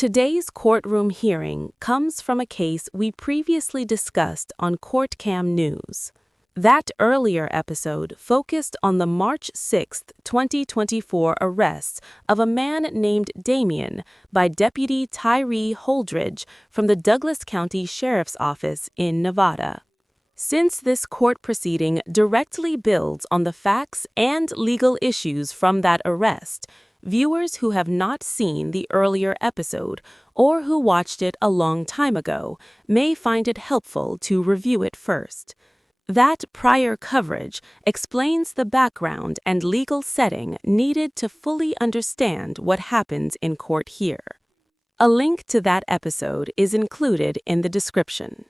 Today's courtroom hearing comes from a case we previously discussed on CourtCam News. That earlier episode focused on the March 6, 2024 arrest of a man named Damien by Deputy Tyree Holdridge from the Douglas County Sheriff's Office in Nevada. Since this court proceeding directly builds on the facts and legal issues from that arrest, viewers who have not seen the earlier episode or who watched it a long time ago may find it helpful to review it first. That prior coverage explains the background and legal setting needed to fully understand what happens in court here. A link to that episode is included in the description.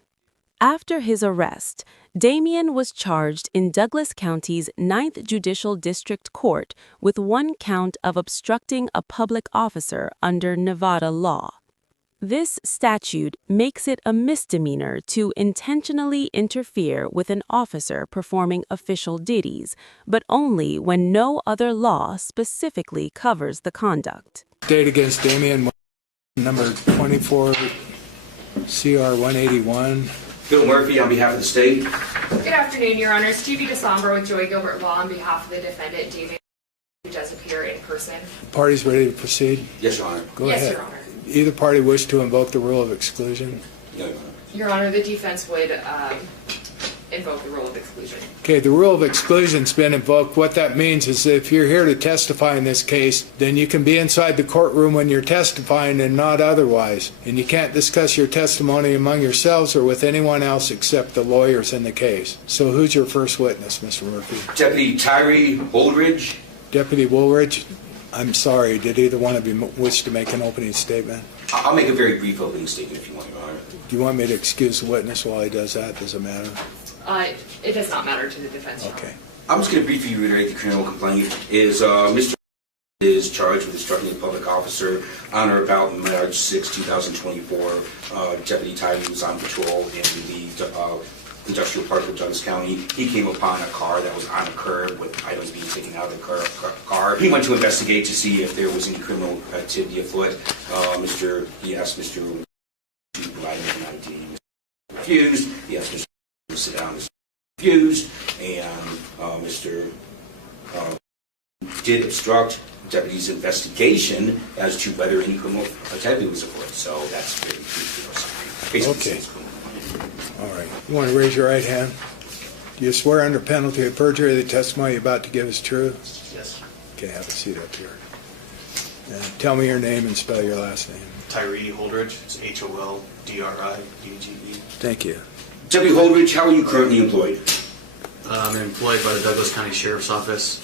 After his arrest, Damien was charged in Douglas County's 9th Judicial District Court with one count of obstructing a public officer under Nevada law. This statute makes it a misdemeanor to intentionally interfere with an officer performing official duties, but only when no other law specifically covers the conduct. State against Damien, number 24, CR 181. Bill Murphy on behalf of the state. Good afternoon, Your Honors. G.B. DeSombro with Joy Gilbert Law on behalf of the defendant, Damien, who does appear in person. Parties ready to proceed? Yes, Your Honor. Go ahead. Yes, Your Honor. Either party wish to invoke the rule of exclusion? No, Your Honor. Your Honor, the defense would invoke the rule of exclusion. Okay, the rule of exclusion's been invoked. What that means is that if you're here to testify in this case, then you can be inside the courtroom when you're testifying and not otherwise. And you can't discuss your testimony among yourselves or with anyone else except the lawyers in the case. So who's your first witness, Mr. Murphy? Deputy Tyree Holdridge. Deputy Woolridge, I'm sorry, did either one of you wish to make an opening statement? I'll make a very brief opening statement if you want, Your Honor. Do you want me to excuse the witness while he does that? Does it matter? It does not matter to the defense, Your Honor. Okay. I'm just going to briefly reiterate the criminal complaint. Mr. is charged with obstructing a public officer on or about March 6, 2024. Deputy Tyree was on patrol in the industrial park of Douglas County. He came upon a car that was on a curb with items being taken out of the car. He went to investigate to see if there was any criminal activity afoot. He asked Mr. to provide him an ID. Refused. He asked Mr. to sit down. Refused. And Mr. Did obstruct the deputy's investigation as to whether any criminal activity was afoot. So that's very brief. Okay. All right. You want to raise your right hand? Do you swear under penalty of perjury the testimony you're about to give is true? Yes. Okay, have a seat up here. And tell me your name and spell your last name. Tyree Holdridge. It's Holdridge. Thank you. Deputy Holdridge, how are you currently employed? I'm employed by the Douglas County Sheriff's Office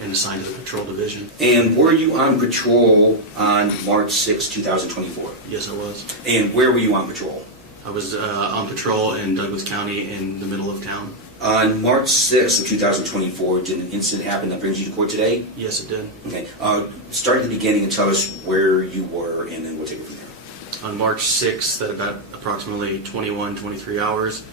and assigned to the Patrol Division. And were you on patrol on March 6, 2024? Yes, I was. And where were you on patrol? I was on patrol in Douglas County in the middle of town. On March 6th of 2024, did an incident happen that brings you to court today? Yes, it did. Okay. Start at the beginning and tell us where you were, and then we'll take it from there. On March 6th, at about approximately 23 hours,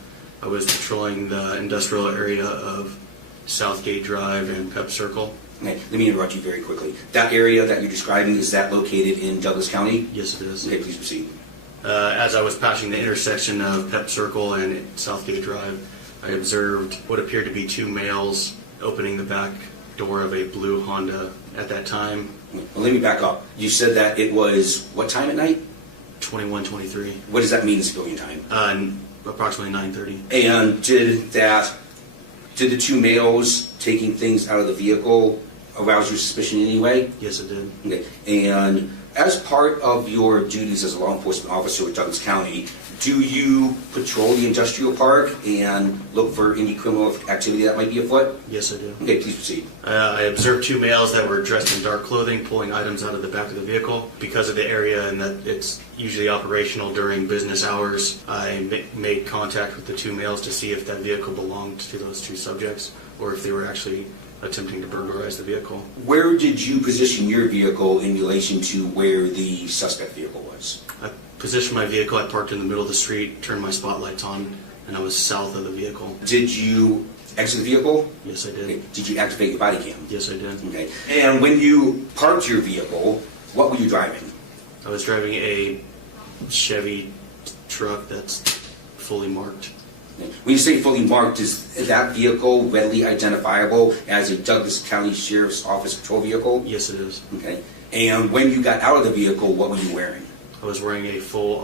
I was patrolling the industrial area of Southgate Drive and Pep Circle. Okay. Let me interrupt you very quickly. That area that you're describing, is that located in Douglas County? Yes, it is. Okay, please proceed. As I was passing the intersection of Pep Circle and Southgate Drive, I observed what appeared to be two males opening the back door of a blue Honda at that time. Well, let me back up. You said that it was what time at night? 21:23. What does that mean in civilian time? Approximately 9:30. And did the two males taking things out of the vehicle arouse your suspicion in any way? Yes, it did. Okay. And as part of your duties as a law enforcement officer with Douglas County, do you patrol the industrial park and look for any criminal activity that might be afoot? Yes, I do. Okay, please proceed. I observed two males that were dressed in dark clothing pulling items out of the back of the vehicle. Because of the area and that it's usually operational during business hours, I made contact with the two males to see if that vehicle belonged to those two subjects or if they were actually attempting to burglarize the vehicle. Where did you position your vehicle in relation to where the suspect vehicle was? I positioned my vehicle, I parked in the middle of the street, turned my spotlights on, and I was south of the vehicle. Did you exit the vehicle? Yes, I did. Okay. Did you activate your body cam? Yes, I did. Okay. And when you parked your vehicle, what were you driving? I was driving a Chevy truck that's fully marked. When you say fully marked, is that vehicle readily identifiable as a Douglas County Sheriff's Office patrol vehicle? Yes, it is. Okay. And when you got out of the vehicle, what were you wearing? I was wearing a full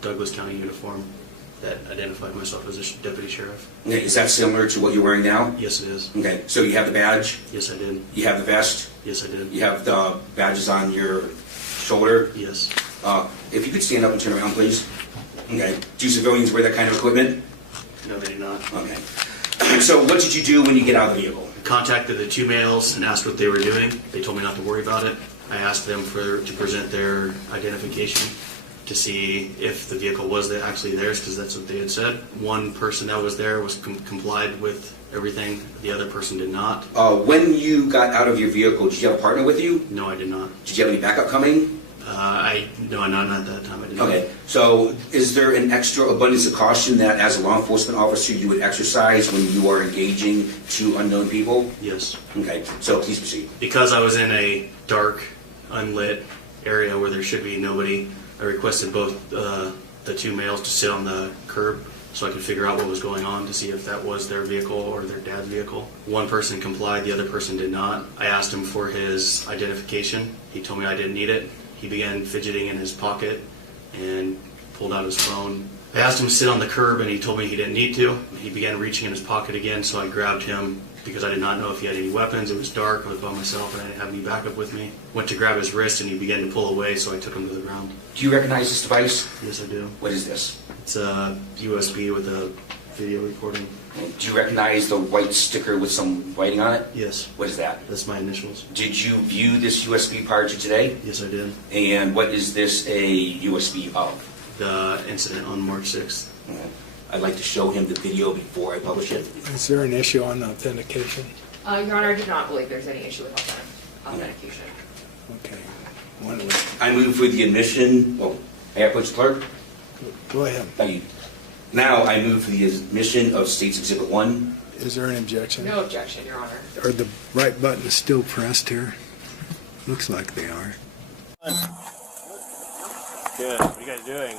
Douglas County uniform that identified myself as a deputy sheriff. Okay. Is that similar to what you're wearing now? Yes, it is. Okay. So you have the badge? Yes, I did. You have the vest? Yes, I did. You have the badges on your shoulder? Yes. If you could stand up and turn around, please. Okay. Do civilians wear that kind of equipment? No, they did not. Okay. So what did you do when you get out of the vehicle? I contacted the two males and asked what they were doing. They told me not to worry about it. I asked them to present their identification to see if the vehicle was actually theirs, because that's what they had said. One person that was there was complied with everything. The other person did not. When you got out of your vehicle, did you have a partner with you? No, I did not. Did you have any backup coming? No, not at that time. I did not. Okay, so is there an extra abundance of caution that as a law enforcement officer you would exercise when you are engaging two unknown people? Yes. Okay, so please proceed. Because I was in a dark, unlit area where there should be nobody, I requested both the two males to sit on the curb so I could figure out what was going on to see if that was their vehicle or their dad's vehicle. One person complied, the other person did not. I asked him for his identification. He told me I didn't need it. He began fidgeting in his pocket and pulled out his phone. I asked him to sit on the curb and he told me he didn't need to. He began reaching in his pocket again, so I grabbed him because I did not know if he had any weapons. It was dark, I was by myself, and I didn't have any backup with me. Went to grab his wrist and he began to pull away, so I took him to the ground. Do you recognize this device? Yes, I do. What is this? It's a USB with a video recording. Do you recognize the white sticker with some writing on it? Yes. What is that? That's my initials. Did you view this USB prior to today? Yes, I did. And what is this a USB of? The incident on March 6th. I'd like to show him the video before I publish it. Is there an issue on authentication? Your Honor, I do not believe there's any issue with authentication. Okay. One way. I move for the admission. Oh, Airports Clerk. Go ahead. Thank you. Now I move for the admission of State's Exhibit 1. Is there an objection? No objection, Your Honor. Are the right buttons still pressed here? Looks like they are. Good. What are you guys doing?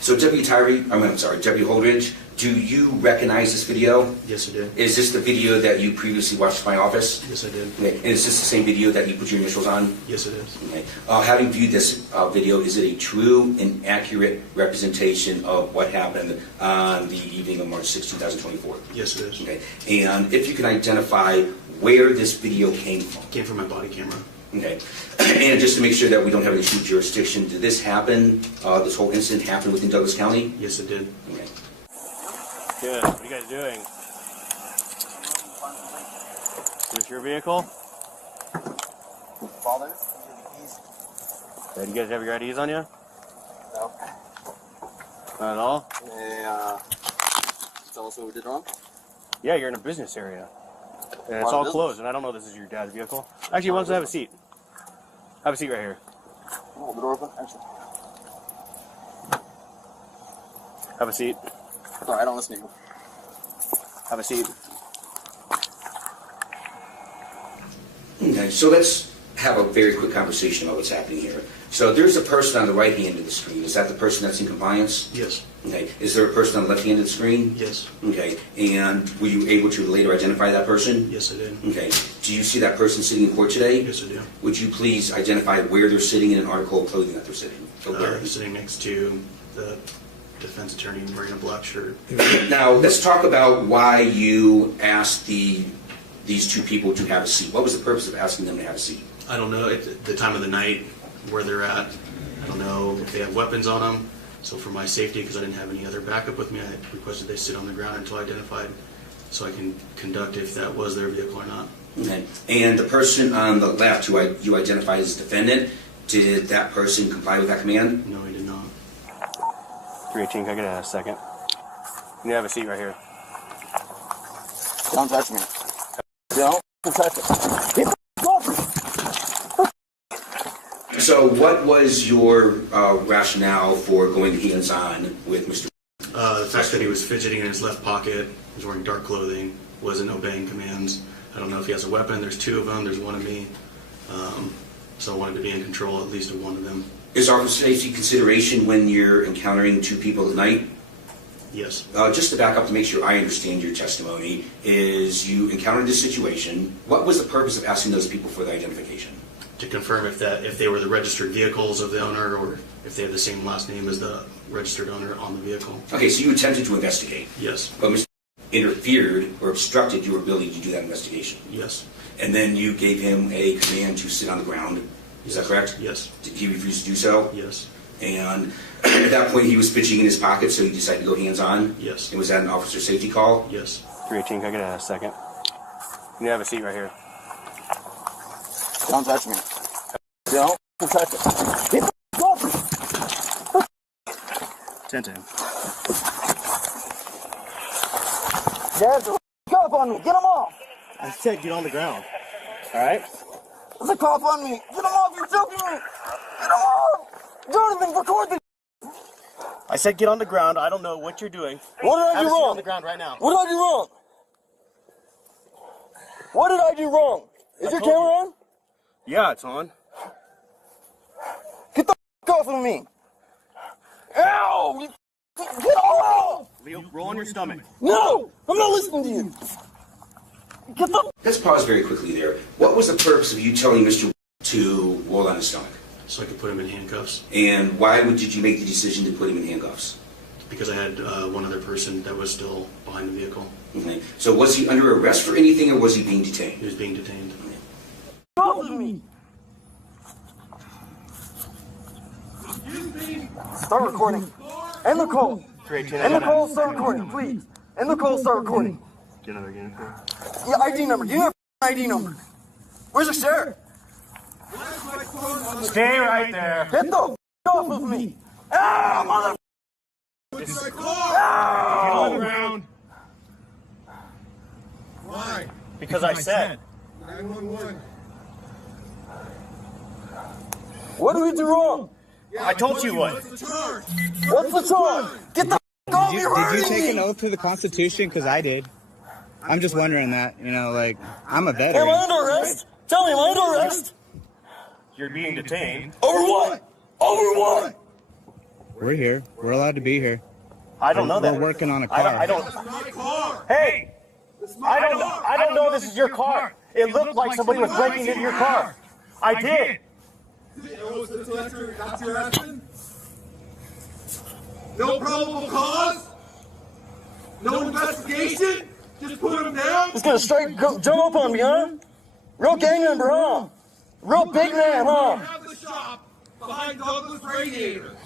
So Deputy Deputy Holdridge, do you recognize this video? Yes, I did. Is this the video that you previously watched in my office? Yes, I did. Okay. And is this the same video that you put your initials on? Yes, it is. Okay. Having viewed this video, is it a true and accurate representation of what happened on the evening of March 6, 2024? Yes, it is. Okay. And if you can identify where this video came from? Came from my body camera. Okay. And just to make sure that we don't have any true jurisdiction, did this happen, this whole incident happen within Douglas County? Yes, it did. Okay. Good. What are you guys doing? Is this your vehicle? Father? Do you guys have your IDs on you? No. Not at all? Tell us what we did wrong? Yeah, you're in a business area. And it's all closed, and I don't know this is your dad's vehicle. Actually, why don't you have a seat? Have a seat right here. Hold the door open. Actually. Have a seat. Sorry, I don't listen to you. Have a seat. Okay, so let's have a very quick conversation about what's happening here. So there's a person on the right hand of the screen. Is that the person that's in compliance? Yes. Okay. Is there a person on the left hand of the screen? Yes. Okay. And were you able to later identify that person? Yes, I did. Okay. Do you see that person sitting in court today? Yes, I do. Would you please identify where they're sitting in an article of clothing that they're sitting? I'm sitting next to the defense attorney wearing a black shirt. Now, let's talk about why you asked these two people to have a seat. What was the purpose of asking them to have a seat? I don't know at the time of the night where they're at. I don't know if they have weapons on them. So for my safety, because I didn't have any other backup with me, I requested they sit on the ground until identified so I can conduct if that was their vehicle or not. Okay. And the person on the left who you identified as defendant, did that person comply with that command? No, he did not. 318, can I get a second? You have a seat right here. Don't touch me. Don't touch it. So what was your rationale for going hands-on with Mr. The fact that he was fidgeting in his left pocket, he was wearing dark clothing, wasn't obeying commands. I don't know if he has a weapon. There's two of them. There's one of me. So I wanted to be in control at least of one of them. Is officer safety consideration when you're encountering two people at night? Yes. Just to back up to make sure I understand your testimony, is you encountered this situation. What was the purpose of asking those people for the identification? To confirm if they were the registered vehicles of the owner or if they have the same last name as the registered owner on the vehicle. Okay, so you attempted to investigate. Yes. But Mr. interfered or obstructed your ability to do that investigation. Yes. And then you gave him a command to sit on the ground. Is that correct? Yes. Did he refuse to do so? Yes. And at that point, he was pitching in his pocket, so he decided to go hands-on? Yes. And was that an officer safety call? Yes. 318, can I get a second? You have a seat right here. Don't touch me. Don't touch it. Get the off me. 10-10. There's a cop on me. Get him off. I said get on the ground. All right? There's a cop on me. Get him off. You're choking me. Get him off. Jonathan, record the. I said get on the ground. I don't know what you're doing. What did I Have do a seat wrong? on the ground right now. What did I do wrong? What did I do wrong? Is your told camera you. on? Yeah, it's on. Get the off of me. Ow! Get off! Leo, roll on your stomach. No! I'm not listening to you. Get the. Let's pause very quickly there. What was the purpose of you telling Mr. to roll on his stomach? So I could put him in handcuffs And why did you make the decision to put him in handcuffs? because I had one other person that was still behind the vehicle. Okay. So was he under arrest for anything, or was he being He detained? was being detained. Off of me. Start recording. End the call. 318. End the call. Start recording, please. End the call. Start recording. Get another unit. Yeah, ID number. Give me your ID number. Where's the sheriff? Stay right there. Get the off of me. Ah, mother. Get on the ground. Why? Because I said. 911. What did we do wrong? I told you what. What's the charge? What's the charge? Get the off me. Did you take an oath to the Constitution? Because I did. I'm just wondering that, like, I'm a Am veteran. I under arrest? Tell me, am I under arrest? You're being detained. Over what? Over what? We're here. We're allowed to be here. I don't know that. We're working on a I car. don't. It's not a car. Hey! It's not a car. I don't know this is your car. It looked like somebody was breaking into your car. I did. That's your action? No probable cause? No investigation? Just put him down? He's gonna straight jump up on me, huh? Real gang member, huh? Real big man, huh? Have the shop behind Douglas Radiator.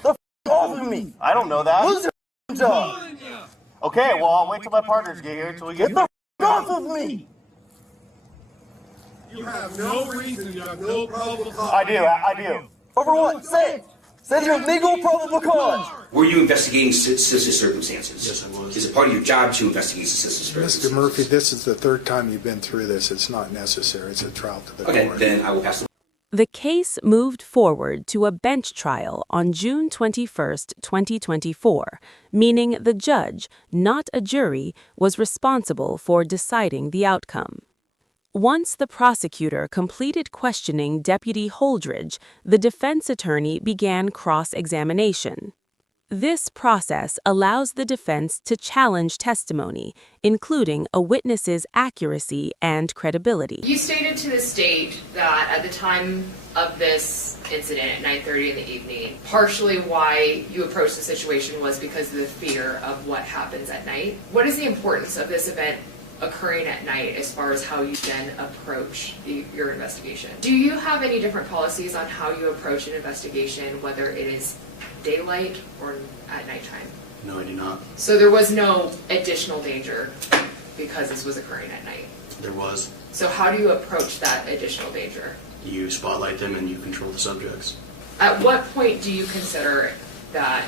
Off of me. I don't know that. Lose your job. Calling you. Okay, well, I'll wait till my partners get here until we get. Get the off of me. You have no reason. You have no probable cause. I do. Over what? Say it. Say your legal probable cause. Were you investigating suspicious circumstances? Yes, I was. Is it part of your job to investigate suspicious circumstances? Mr. Murphy, this is the third time you've been through this. It's not necessary. It's a trial to the Okay, court. then I will pass the. The case moved forward to a bench trial on June 21, 2024, meaning the judge, not a jury, was responsible for deciding the outcome. Once the prosecutor completed questioning Deputy Holdridge, the defense attorney began cross-examination. This process allows the defense to challenge testimony, including a witness's accuracy and credibility. You stated to the state that at the time of this incident at 9:30 in the evening, partially why you approached the situation was because of the fear of what happens at night. What is the importance of this event occurring at night as far as how you then approach your investigation? Do you have any different policies on how you approach an investigation, whether it is daylight or at nighttime? No, I do not. So there was no additional danger because this was occurring at night. There was. So how do you approach that additional danger? You spotlight them and you control the subjects. At what point do you consider that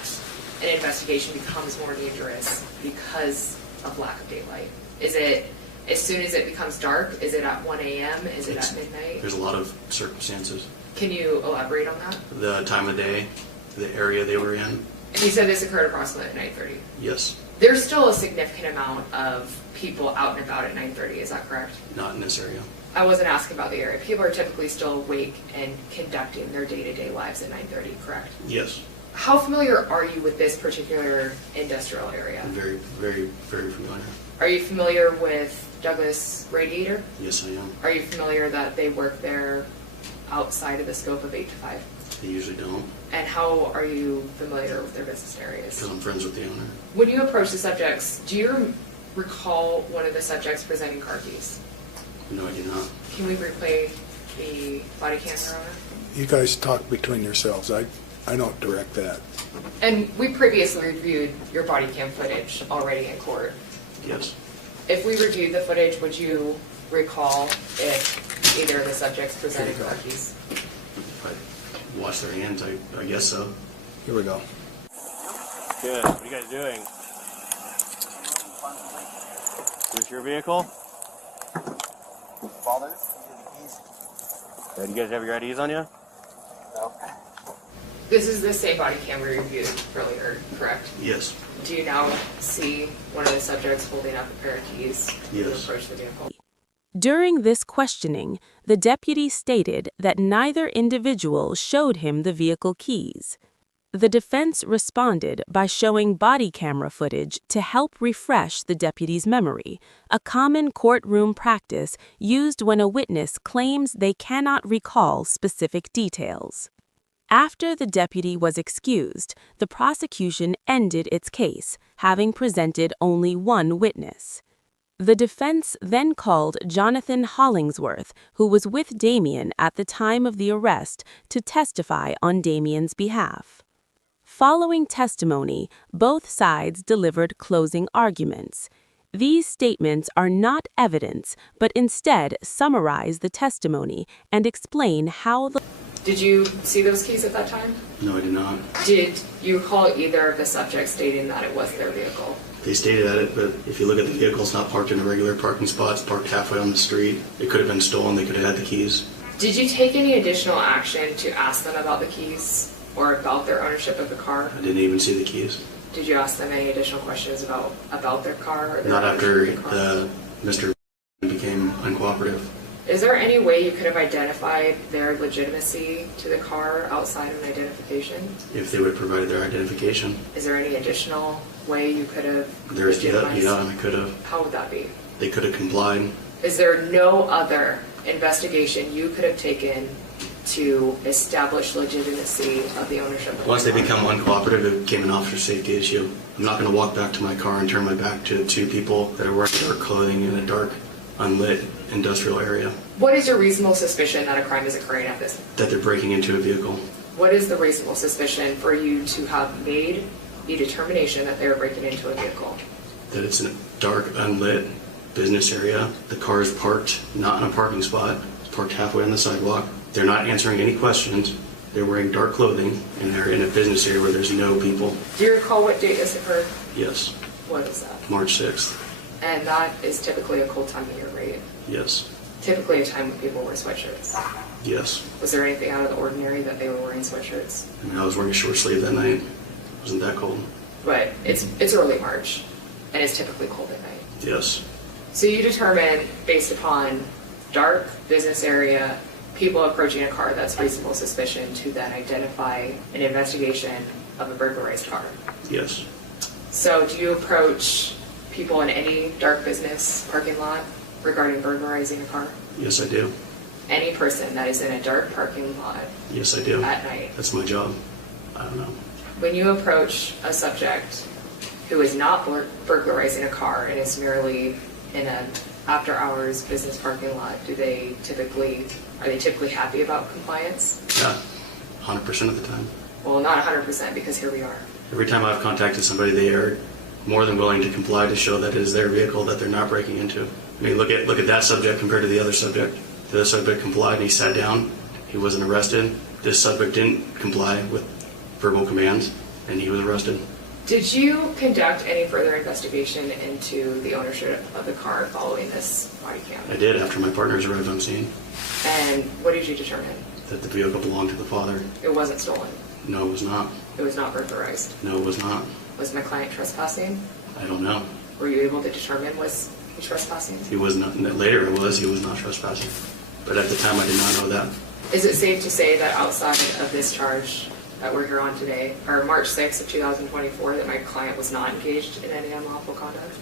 an investigation becomes more dangerous because of lack of daylight? Is it as soon as it becomes dark? Is it at 1 a.m.? Is it at midnight? There's a lot of circumstances. Can you elaborate on that? The time of day, the area they were in. And you said this occurred approximately at 9:30. Yes, There's still a significant amount of people out and about at 9:30, is that correct? not in this area. I wasn't asking about the area. People are typically still awake and conducting their day-to-day lives at 9:30, correct? Yes. How familiar are you with this particular industrial area? Very, very, very familiar. Are you familiar with Douglas Radiator? Yes, I am. Are you familiar that they work there outside of the scope of 8 to 5? They usually don't, And how are you familiar with their business areas? because I'm friends with the owner. When you approach the subjects, do you recall one of the subjects presenting car keys? No, I do not. Can we replay the body camera owner? You guys talk between yourselves. I don't direct that. And we previously reviewed your body cam footage already in court. Yes. If we reviewed the footage, would you recall if either of the subjects presented car keys? If I wash their hands, I guess so. Here we go. Good. What are you guys doing? Is this your vehicle? Father? Do you guys have your IDs on you? No. This is the same body cam we reviewed earlier, correct? Yes. Do you now see one of the subjects holding up a pair of keys when you Yes. approach the vehicle? During this questioning, the deputy stated that neither individual showed him the vehicle keys. The defense responded by showing body camera footage to help refresh the deputy's memory, a common courtroom practice used when a witness claims they cannot recall specific details. After the deputy was excused, the prosecution ended its case, having presented only one witness. The defense then called Jonathan Hollingsworth, who was with Damien at the time of the arrest, to testify on Damien's behalf. Following testimony, both sides delivered closing arguments. These statements are not evidence, but instead summarize the testimony and explain how the... Did you see those keys at that time? No, I did not. Did you recall either of the subjects stating that it was their vehicle? They stated at it, but if you look at the vehicle, it's not parked in a regular parking spot. It's parked halfway on the street. It could have been stolen. They could have had the keys. Did you take any additional action to ask them about the keys or about their ownership of the car? I didn't even see the keys. Did you ask them any additional questions about their car? Or their Not after ownership of the car? Mr. became uncooperative. Is there any way you could have identified their legitimacy to the car outside of an identification? If they would have provided their identification. Is there any additional way you could have There's legitimized? yeah, I could have. How would that be? They could have complied. Is there no other investigation you could have taken to establish legitimacy of the ownership of the Once they car? become uncooperative, it became an officer safety issue. I'm not going to walk back to my car and turn my back to two people that are wearing dark clothing in a dark, unlit industrial area. What is your reasonable suspicion that a crime is occurring at this? That they're breaking into a vehicle. What is the reasonable suspicion for you to have made a determination that they are breaking into a vehicle? That it's in a dark, unlit business area. The car is parked not in a parking spot. It's parked halfway on the sidewalk. They're not answering any questions. They're wearing dark clothing, and they're in a business area where there's no people. Do you recall what date this occurred? Yes. What is that? March 6th. And that is typically a cold time of year, right? Yes. Typically a time when people wear sweatshirts. Yes. Was there anything out of the ordinary that they were wearing sweatshirts? I mean, I was wearing a short sleeve that night. It wasn't that cold. But it's early March, and it's typically cold at night. Yes. So you determine, based upon dark business area, people approaching a car, that's reasonable suspicion to then identify an investigation of a burglarized car. Yes. So do you approach people in any dark business parking lot regarding burglarizing a car? Yes, I do. Any person that is in a dark parking lot Yes, I do. at night. That's my job. I don't know. When you approach a subject who is not burglarizing a car and is merely in an after-hours business parking lot, are they typically happy about compliance? Yeah. 100% of the time. Well, not 100%, because here we are. Every time I've contacted somebody, they are more than willing to comply to show that it is their vehicle that they're not breaking into. I mean, look at that subject compared to the other subject. The other subject complied and he sat down. He wasn't arrested. This subject didn't comply with verbal commands and he was arrested. Did you conduct any further investigation into the ownership of the car following this body cam? I did after my partners arrived on scene. And what did you determine? That the vehicle belonged to the father. It wasn't stolen. No, it was not. It was not burglarized. No, it was not. Was my client trespassing? I don't know. Were you able to determine was he trespassing? He was not. Later it was. He was not trespassing. but at the time I did not know that. Is it safe to say that outside of this charge that we're here on today, or March 6th of 2024, that my client was not engaged in any unlawful conduct?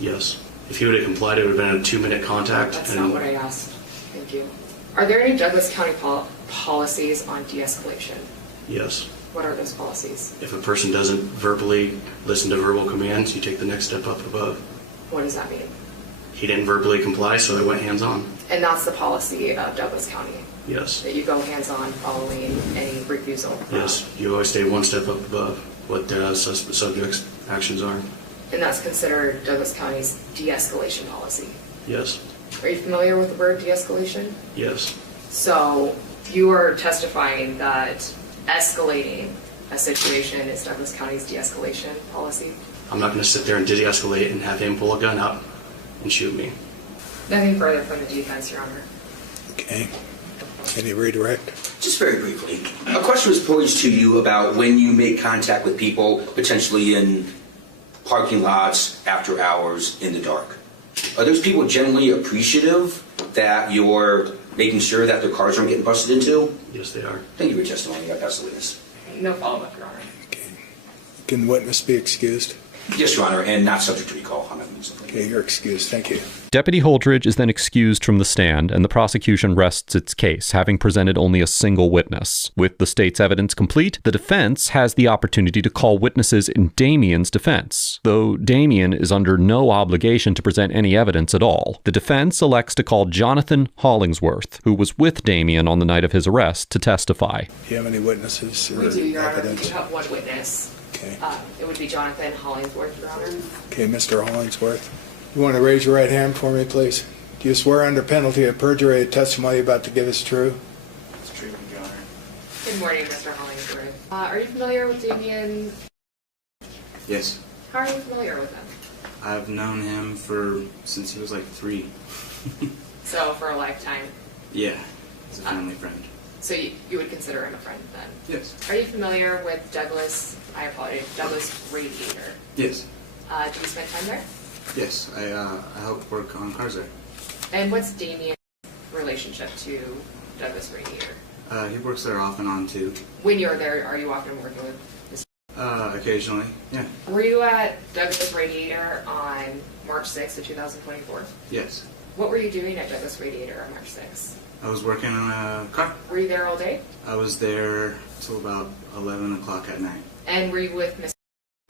Yes. If he would have complied, it would have been a 2-minute contact. That's not what I asked. Thank you. Are there any Douglas County policies on de-escalation? Yes. What are those policies? If a person doesn't verbally listen to verbal commands, you take the next step up above. What does that mean? He didn't verbally comply, so I went hands-on. And that's the policy of Douglas County? Yes. That you go hands-on following any refusal? Yes. You always stay one step up above what the subject's actions are. And that's considered Douglas County's de-escalation policy? Yes. Are you familiar with the word de-escalation? Yes. So you are testifying that escalating a situation is Douglas County's de-escalation policy? I'm not going to sit there and de-escalate and have him pull a gun out and shoot me. Nothing further from the defense, Your Honor. Okay. Any redirect? Just very briefly, a question was posed to you about when you make contact with people, potentially in parking lots, after hours, in the dark. Are those people generally appreciative that you're making sure that their cars aren't getting busted into? Yes, they are. Thank you for your testimony. I pass the witness. No follow-up, Your Honor. Okay. Can the witness be excused? Yes, Your Honor, and not subject to recall. I'm not using it. Okay, you're excused. Thank you. Deputy Holdridge is then excused from the stand, and the prosecution rests its case, having presented only a single witness. With the state's evidence complete, the defense has the opportunity to call witnesses in Damien's defense. Though Damien is under no obligation to present any evidence at all, the defense elects to call Jonathan Hollingsworth, who was with Damien on the night of his arrest, to testify. Do you have any witnesses or We do, Your Honor. We evidence? do have one witness. Okay. It would be Jonathan Hollingsworth, Your Honor. Okay, Mr. Hollingsworth. You want to raise your right hand for me, please? Do you swear under penalty of perjury the testimony you're about to give is true? It's true, Your Honor. Good morning, Mr. Hollingsworth. Are you familiar with Damien? Yes. How are you familiar with him? I've known him since he was like 3. So, for a lifetime. Yeah, he's a family friend. So you would consider him a friend then? Yes. Are you familiar with Douglas Radiator? Yes. Do you spend time there? Yes, I help work on cars there. And what's Damien's relationship to Douglas Radiator? He works there off and on too. When you're there, are you often working with this? Occasionally, yeah. Were you at Douglas Radiator on March 6th of 2024? Yes. What were you doing at Douglas Radiator on March 6th? I was working on a car. Were you there all day? I was there till about 11 o'clock at night. And were you with Miss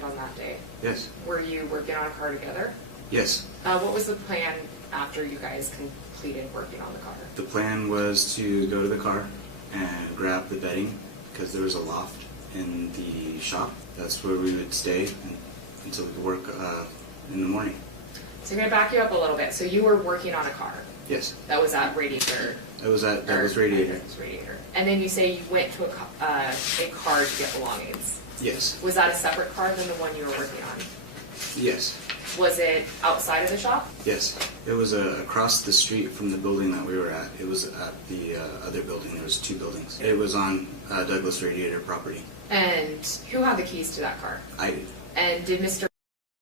on that day? Yes. Were you working on a car together? Yes. What was the plan after you guys completed working on the car? The plan was to go to the car and grab the bedding because there was a loft in the shop. That's where we would stay until we could work in the morning. So I'm going to back you up a little bit. So you were working on a car? Yes. That was at Radiator? It was at Douglas Radiator. Radiator. And then you say you went to a car to get belongings. Yes. Was that a separate car than the one you were working on? Yes. Was it outside of the shop? Yes. It was across the street from the building that we were at. It was at the other building. There was 2 buildings. It was on Douglas Radiator property. And who had the keys to that car? I did. And did Mr.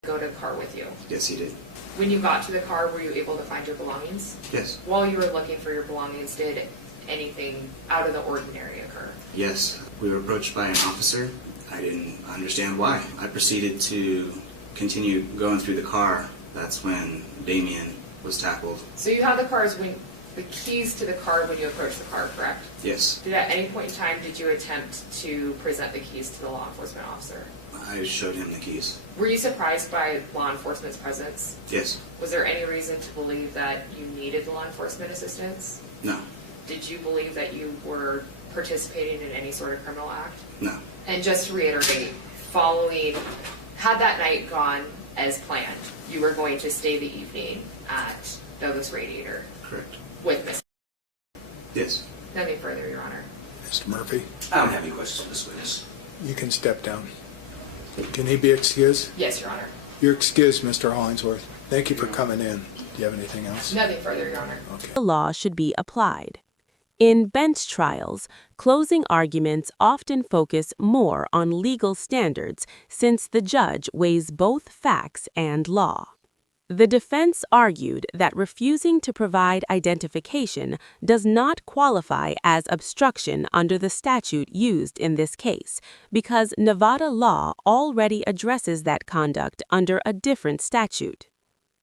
go to the car with you? Yes, he did. When you got to the car, were you able to find your belongings? Yes. While you were looking for your belongings, did anything out of the ordinary occur? Yes. We were approached by an officer. I didn't understand why. I proceeded to continue going through the car. That's when Damien was tackled. So you have the keys to the car when you approached the car, correct? Yes. Did at any point in time did you attempt to present the keys to the law enforcement officer? I showed him the keys. Were you surprised by law enforcement's presence? Yes. Was there any reason to believe that you needed law enforcement assistance? No. Did you believe that you were participating in any sort of criminal act? No. And just to reiterate, had that night gone as planned, you were going to stay the evening at Douglas Radiator? Correct. With Miss. Yes. Nothing further, Your Honor. Mr. Murphy, I don't have any questions for this witness. you can step down. Can he be excused? Yes, Your Honor. You're excused, Mr. Hollingsworth. Thank you for coming in. Do you have anything else? Nothing further, Your Honor. Okay. The law should be applied. In bench trials, closing arguments often focus more on legal standards since the judge weighs both facts and law. The defense argued that refusing to provide identification does not qualify as obstruction under the statute used in this case, because Nevada law already addresses that conduct under a different statute.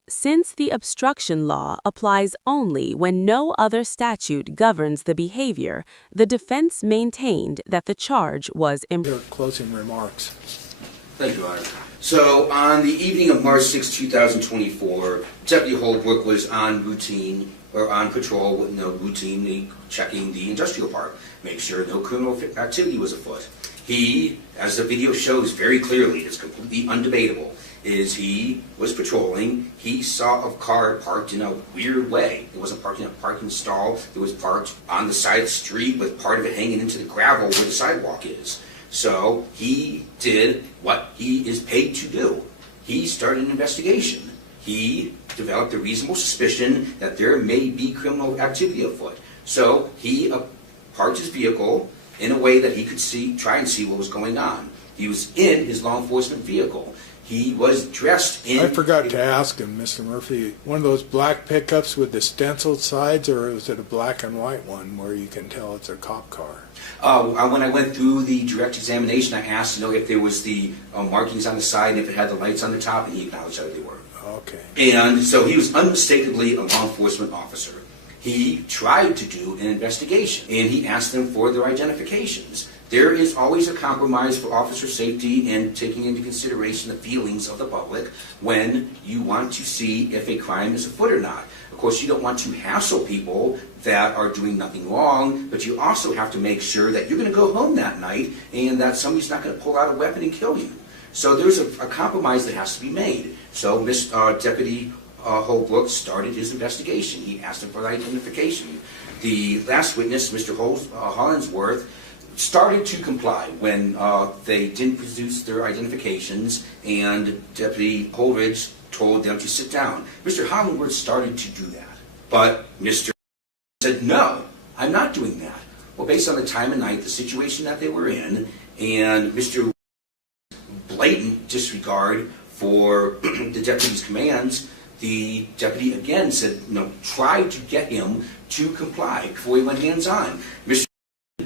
Since the obstruction law applies only when no other statute governs the behavior, the defense maintained that the charge was Your closing remarks. Thank you, Your Honor. So, on the evening of March 6, 2024, Deputy Holbrook was on patrol with routinely checking the industrial park, make sure no criminal activity was afoot. He, as the video shows very clearly, it's completely undebatable, is he was patrolling, he saw a car parked in a weird way. It wasn't parked in a parking stall, it was parked on the side of the street with part of it hanging into the gravel where the sidewalk is. So he did what he is paid to do. He started an investigation. He developed a reasonable suspicion that there may be criminal activity afoot. So he parked his vehicle in a way that he could try and see what was going on. He was in his law enforcement vehicle. He was dressed in... I forgot to ask him, Mr. Murphy, one of those black pickups with the stenciled sides, or is it a black and white one where you can tell it's a cop car? When I went through the direct examination, I asked to know if there was the markings on the side and if it had the lights on the top, and he acknowledged that they were. Okay. And so he was unmistakably a law enforcement officer. He tried to do an investigation, and he asked them for their identifications. There is always a compromise for officer safety and taking into consideration the feelings of the public when you want to see if a crime is afoot or not. Of course, you don't want to hassle people that are doing nothing wrong, but you also have to make sure that you're going to go home that night and that somebody's not going to pull out a weapon and kill you. So there's a compromise that has to be made. So Deputy Holbrook started his investigation. He asked him for identification. The last witness, Mr. Hollinsworth, started to comply when they didn't produce their identifications, and Deputy Holridge told them to sit down. Mr. Hollinsworth started to do that, but Mr. said, no, I'm not doing that. Well, based on the time of night, the situation that they were in, and Mr. blatant disregard for the deputy's commands, the deputy again said, no, tried to get him to comply before he went hands-on. Mr.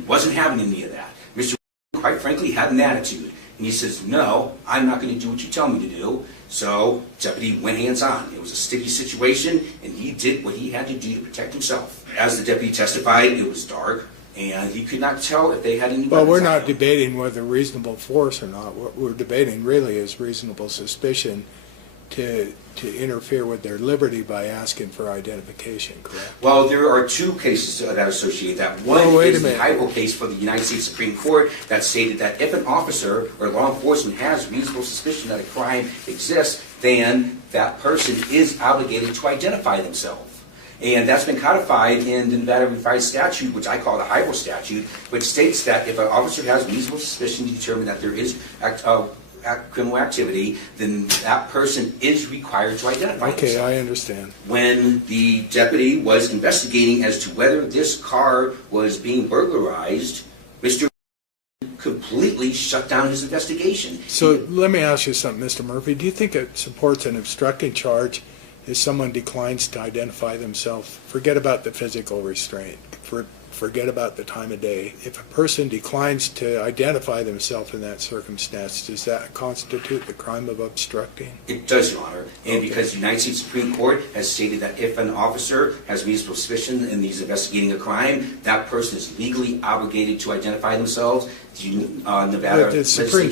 wasn't having any of that. Mr. quite frankly had an attitude, and he says, no, I'm not going to do what you tell me to do. So deputy went hands-on. It was a sticky situation, and he did what he had to do to protect himself. As the deputy testified, it was dark, and he could not tell if they had any weapons. Well, we're not debating whether reasonable force or not. What we're debating really is reasonable suspicion to interfere with their liberty by asking for identification, correct? Well, there are two cases that associate that. One is the Hypo case for the United States Supreme Court that stated that if an officer or law enforcement has reasonable suspicion that a crime exists, then that person is obligated to identify themselves. And that's been codified in the Nevada Revised Statute, which I call the Hypo statute, which states that if an officer has reasonable suspicion to determine that there is criminal activity, then that person is required to identify themselves. Okay, I understand. When the deputy was investigating as to whether this car was being burglarized, Mr. completely shut down his investigation. So let me ask you something, Mr. Murphy. Do you think it supports an obstructing charge if someone declines to identify themselves? Forget about the physical restraint. Forget about the time of day. If a person declines to identify themselves in that circumstance, does that constitute the crime of obstructing? It does, Your Honor. And because the United States Supreme Court has stated that if an officer has reasonable suspicion and he's investigating a crime, that person is legally obligated to identify themselves. Nevada the Supreme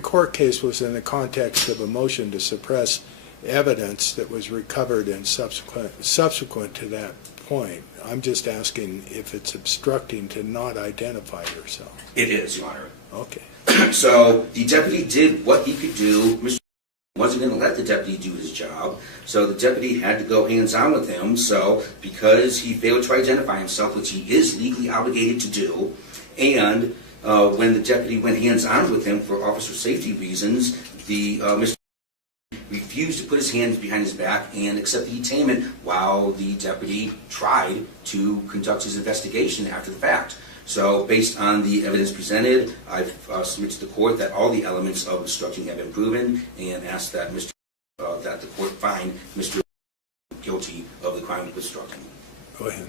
Court case was in the context of a motion to suppress evidence that was recovered and subsequent to that point. I'm just asking if it's obstructing to not identify yourself. It is, Your Honor. Okay. So the deputy did what he could do. Mr. wasn't going to let the deputy do his job, so the deputy had to go hands-on with him. So because he failed to identify himself, which he is legally obligated to do, and when the deputy went hands-on with him for officer safety reasons, Mr. refused to put his hands behind his back and accept the detainment while the deputy tried to conduct his investigation after the fact. So based on the evidence presented, I've submitted to the court that all the elements of obstructing have been proven and asked that Mr. that the court find Mr. guilty of the crime of obstructing. Go ahead.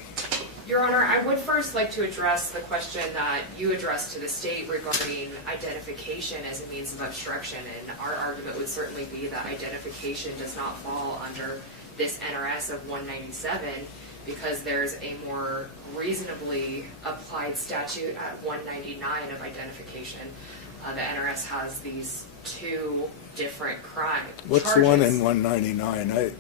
Your Honor, I would first like to address the question that you addressed to the state regarding identification as a means of obstruction, and our argument would certainly be that identification does not fall under this NRS of 197 because there's a more reasonably applied statute at 199 of identification. The NRS has these two different crime What's charges. one in 199?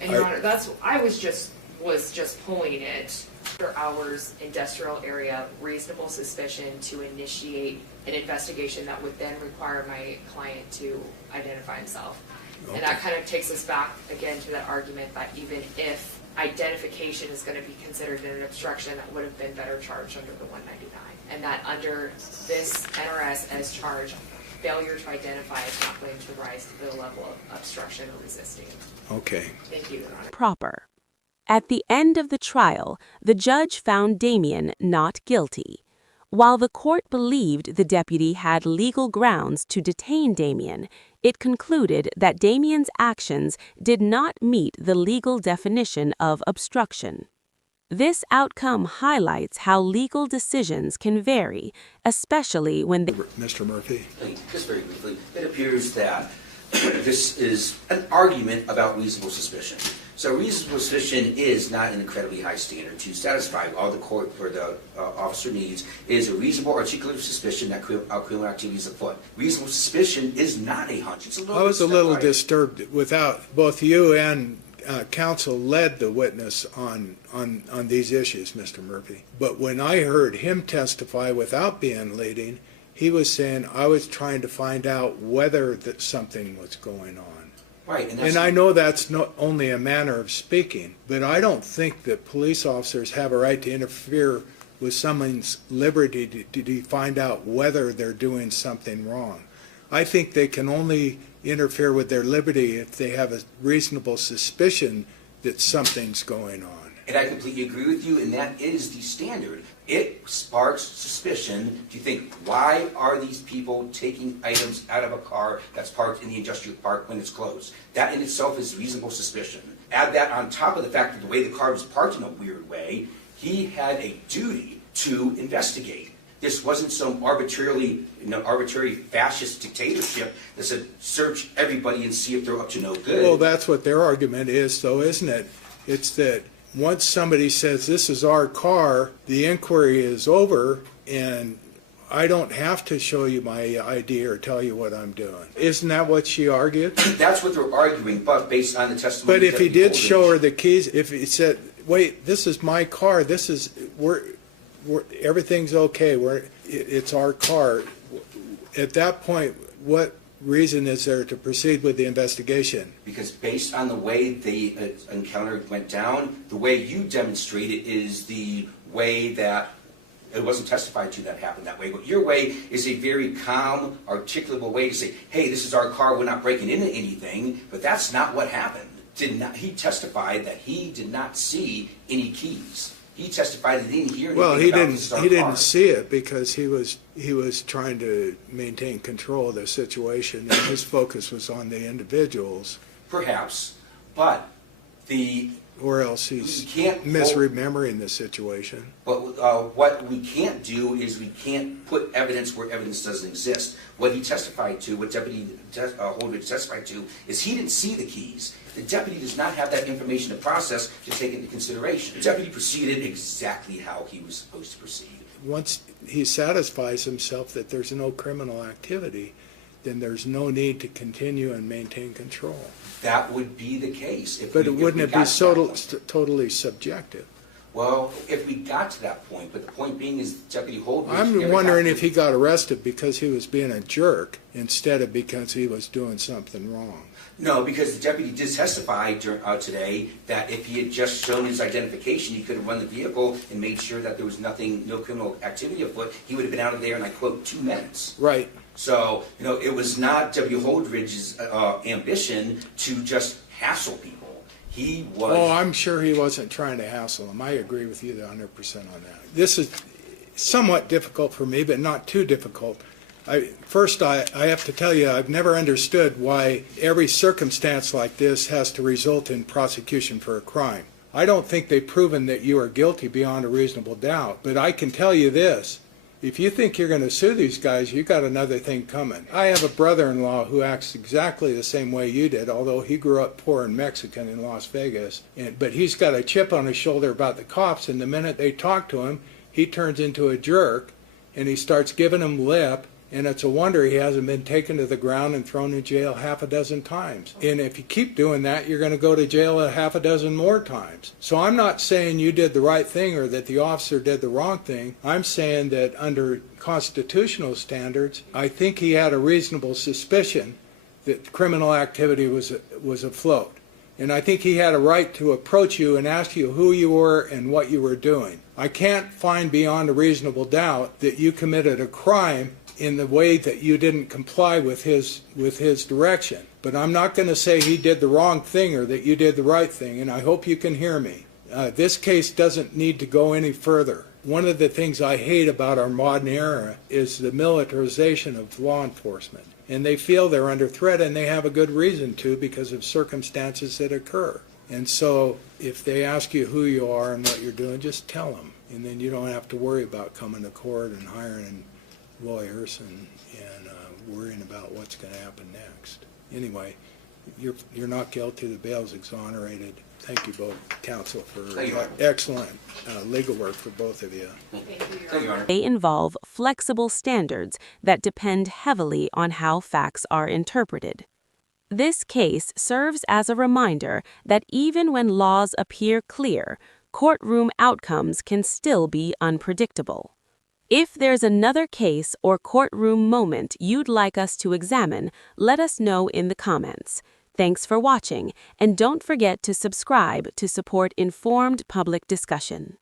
And Your Honor, I was just pulling it. After hours, industrial area, reasonable suspicion to initiate an investigation that would then require my client to identify himself. Okay. And that kind of takes us back again to that argument that even if identification is going to be considered an obstruction, that would have been better charged under the 199. And that under this NRS as charged, failure to identify is not going to rise to the level of obstruction or resisting. Okay. Thank you, Your Honor. Proper. At the end of the trial, the judge found Damien not guilty. While the court believed the deputy had legal grounds to detain Damien, it concluded that Damien's actions did not meet the legal definition of obstruction. This outcome highlights how legal decisions can vary, especially when they... Mr. Murphy. Just very briefly, it appears that this is an argument about reasonable suspicion. So reasonable suspicion is not an incredibly high standard to satisfy. All the court or the officer needs is a reasonable articulative suspicion that criminal activity is afoot. Reasonable suspicion is not a hunch. It's a little I was a little higher. disturbed without both you and counsel led the witness on these issues, Mr. Murphy. But when I heard him testify without being leading, he was saying, I was trying to find out whether that something was going on. Right, and I know that's not only a manner of speaking, but I don't think that police officers have a right to interfere with someone's liberty to find out whether they're doing something wrong. I think they can only interfere with their liberty if they have a reasonable suspicion that something's going on. And I completely agree with you, and that is the standard. It sparks suspicion to think, why are these people taking items out of a car that's parked in the industrial park when it's closed? That in itself is reasonable suspicion. Add that on top of the fact that the way the car was parked in a weird way, he had a duty to investigate. This wasn't some arbitrary fascist dictatorship that said, search everybody and see if they're up to no good. Well, that's what their argument is, though, isn't it? It's that once somebody says, this is our car, the inquiry is over, and I don't have to show you my ID or tell you what I'm doing. Isn't that what she argued? That's what they're arguing, but based on the testimony. But if he did show her the keys, if he said, wait, this is my car, this is, everything's okay, it's our car, at that point, what reason is there to proceed with the investigation? Because based on the way the encounter went down, the way you demonstrated is the way that it wasn't testified to that happened that way. But your way is a very calm, articulable way to say, hey, this is our car, we're not breaking into anything, but that's not what happened. He testified that he did not see any keys. He testified that he didn't hear anything well, he about this didn't see it because he was trying to maintain control of the situation, and his focus was on the individuals. Perhaps, but or else he's misremembering the situation. But what we can't do is we can't put evidence where evidence doesn't exist. What he testified to, what Deputy Holdridge testified to, is he didn't see the keys. The deputy does not have that information to process to take into consideration. The deputy proceeded exactly how he was supposed to proceed. Once he satisfies himself that there's no criminal activity, then there's no need to continue and maintain control. That would be the case. But wouldn't it be totally subjective? Well, if we got to that point, but the point being is Deputy Holdridge... I'm wondering if he got arrested because he was being a jerk instead of because he was doing something wrong. No, because the deputy did testify today that if he had just shown his identification, he could have run the vehicle and made sure that there was no criminal activity afoot. He would have been out of there in, I quote, 2 minutes. Right. So, it was not Deputy Holdridge's ambition to just hassle people. He was... Oh, I'm sure he wasn't trying to hassle them. I agree with you 100% on that. This is somewhat difficult for me, but not too difficult. First, I have to tell you, I've never understood why every circumstance like this has to result in prosecution for a crime. I don't think they've proven that you are guilty beyond a reasonable doubt, but I can tell you this. If you think you're going to sue these guys, you got another thing coming. I have a brother-in-law who acts exactly the same way you did, although he grew up poor and Mexican in Las Vegas. But he's got a chip on his shoulder about the cops, and the minute they talk to him, he turns into a jerk, and he starts giving them lip, and it's a wonder he hasn't been taken to the ground and thrown in jail half a dozen times. And if you keep doing that, you're going to go to jail a half a dozen more times. So I'm not saying you did the right thing or that the officer did the wrong thing. I'm saying that under constitutional standards, I think he had a reasonable suspicion that criminal activity was afloat. And I think he had a right to approach you and ask you who you were and what you were doing. I can't find beyond a reasonable doubt that you committed a crime in the way that you didn't comply with his direction. But I'm not going to say he did the wrong thing or that you did the right thing, and I hope you can hear me. This case doesn't need to go any further. One of the things I hate about our modern era is the militarization of law enforcement. And they feel they're under threat, and they have a good reason to because of circumstances that occur. And so if they ask you who you are and what you're doing, just tell them. And then you don't have to worry about coming to court and hiring lawyers and worrying about what's going to happen next. Anyway, you're not guilty. The bail's exonerated. Thank you both, counsel, for excellent legal work for both of you. They involve flexible standards that depend heavily on how facts are interpreted. This case serves as a reminder that even when laws appear clear, courtroom outcomes can still be unpredictable. If there's another case or courtroom moment you'd like us to examine, let us know in the comments. Thanks for watching, and don't forget to subscribe to support informed public discussion.